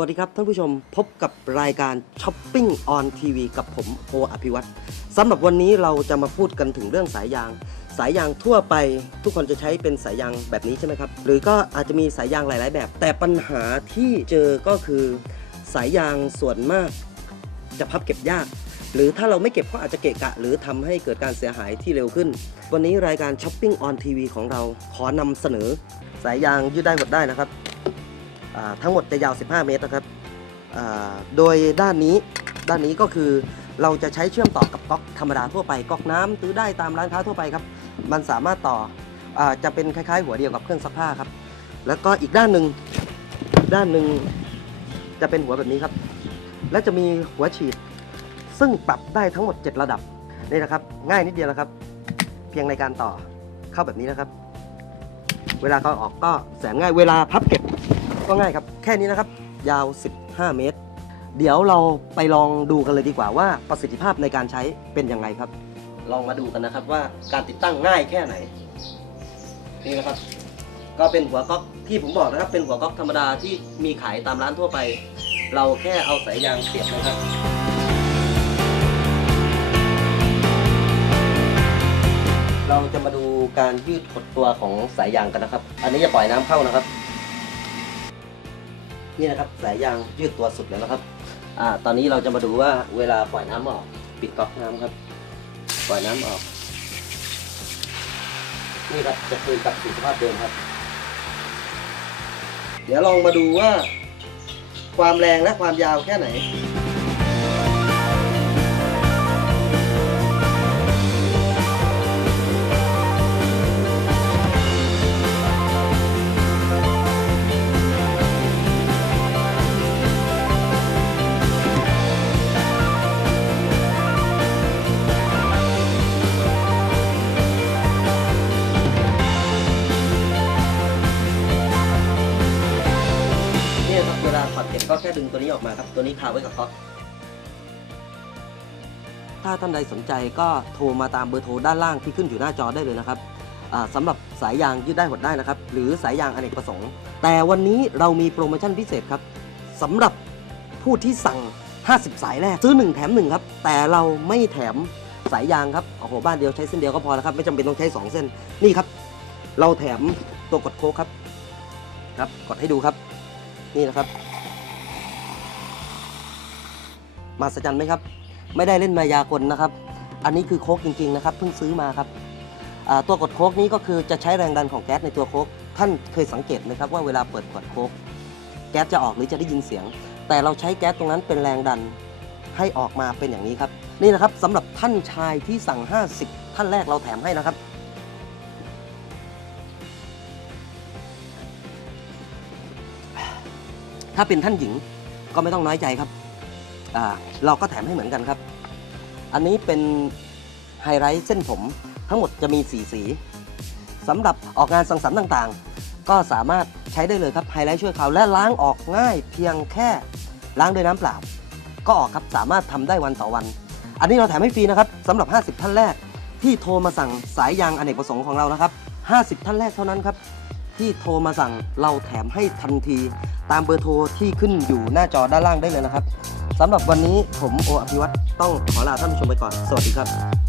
วัสดีครับท่านผู้ชมพบกับรายการช้อปปิ้งออนทีวีกับผมโออภิวัตรสำหรับวันนี้เราจะมาพูดกันถึงเรื่องสายยาง สายยางทั่วไปทุกคนจะใช้เป็นสายยางแบบนี้ใช่ไหมครับ หรือก็อาจจะมีสายยางหลาย ๆ แบบ แต่ปัญหาที่เจอก็คือ สายยางส่วนมาก จะพับเก็บยาก หรือถ้าเราไม่เก็บก็อาจจะเกะกะ หรือทำให้เกิดการเสียหายที่เร็วขึ้น วันนี้รายการช้อปปิ้งออนทีวีของเราขอนำเสนอ สายยางยืดได้หดได้นะครับ ทั้งหมดจะยาว 15 เมตรนะครับโดยด้านนี้ด้านนี้ก็คือเราจะใช้เชื่อมต่อกับก๊อกธรรมดาทั่วไปก๊อกน้ำซื้อได้ตามร้านค้าทั่วไปครับ มันสามารถต่ออจะเป็นคล้ายๆ หัวเดียวกับเครื่องซักผ้าครับ แล้วก็อีกด้านหนึ่งด้านหนึ่งจะเป็นหัวแบบนี้ครับ และจะมีหัวฉีด ซึ่งปรับได้ทั้งหมด 7 ระดับนี่นะครับ ง่ายนิดเดียวนะครับ เพียงในการต่อเข้าแบบนี้นะครับ เวลาเขาออกก็แสนง่ายเวลาพับเก็บ ก็ง่ายครับ แค่นี้นะครับ ยาว 15 เมตร เดี๋ยวเราไปลองดูกันเลยดีกว่าว่าประสิทธิภาพในการใช้เป็นยังไงครับ ลองมาดูกันนะครับว่าการติดตั้งง่ายแค่ไหน นี่นะครับ ก็เป็นหัวก๊อกที่ผมบอกนะครับ เป็นหัวก๊อกธรรมดาที่มีขายตามร้านทั่วไป เราแค่เอาสายยางเสียบนะครับเราจะมาดูการยืดหดตัวของสายยางกันนะครับ อันนี้จะปล่อยน้ำเข้านะครับ นี่นะครับสายยางยืดตัวสุดแล้วนะครับอ่าตอนนี้เราจะมาดูว่าเวลาปล่อยน้ำออก ปิดก๊อกน้ำครับ ปล่อยน้ำออก นี่ครับจะคืนกลับสู่สภาพเดิมครับ เดี๋ยวลองมาดูว่า ความแรงและความยาวแค่ไหน ค่ดึงตัวนี้ออกมาครับ ตัวนี้คาไว้กับก๊อกถ้าท่านใดสนใจก็โทรมาตามเบอร์โทรด้านล่างที่ขึ้นอยู่หน้าจอได้เลยนะครับอ่าสำหรับสายยางยืดได้หดได้นะครับ หรือสายยางอเนกประสงค์ แต่วันนี้เรามีโปรโมชั่นพิเศษครับสำหรับผู้ที่สั่ง 50 สายแรกซื้อ 1 แถม 1 ครับ แต่เราไม่แถมสายยางครับโอ้โหบ้านเดียวใช้เส้นเดียวก็พอแล้วครับ ไม่จำเป็นต้องใช้ 2 เส้นนี่ครับ เราแถมตัวกดโค้กครับครับ กดให้ดูครับ นี่นะครับ มาสจันไหมครับ ไม่ได้เล่นมายากลนะครับ อันนี้คือโค้กจริงๆนะครับเพิ่งซื้อมาครับตัวกดโค้กนี้ก็คือจะใช้แรงดันของแก๊สในตัวโค้กท่านเคยสังเกตไหมครับว่าเวลาเปิดขวดโค้กแก๊สจะออกหรือจะได้ยินเสียง แต่เราใช้แก๊สตรงนั้นเป็นแรงดันให้ออกมาเป็นอย่างนี้ครับ นี่นะครับสำหรับท่านชายที่สั่ง 50 ท่านแรกเราแถมให้นะครับ ถ้าเป็นท่านหญิงก็ไม่ต้องน้อยใจครับ อ่าเราก็แถมให้เหมือนกันครับ อันนี้เป็นไฮไลท์เส้นผมทั้งหมดจะมีสีสีสำหรับออกงานสังสรรค์ต่างๆ ก็สามารถใช้ได้เลยครับไฮไลท์ช่วยเขาและล้างออกง่ายเพียงแค่ล้างด้วยน้ำเปล่า ก็ออกครับสามารถทำได้วันต่อวัน อันนี้เราแถมให้ฟรีนะครับสำหรับ 50 ท่านแรก ที่โทรมาสั่งสายยางอเนกประสงค์ของเรานะครับ 50 ท่านแรกเท่านั้นครับที่โทรมาสั่งเราแถมให้ทันที ตามเบอร์โทรที่ขึ้นอยู่หน้าจอด้านล่างได้เลยนะครับ สำหรับวันนี้ผมโออภิวัตต้องขอลาท่านผู้ชมไปก่อน สวัสดีครับ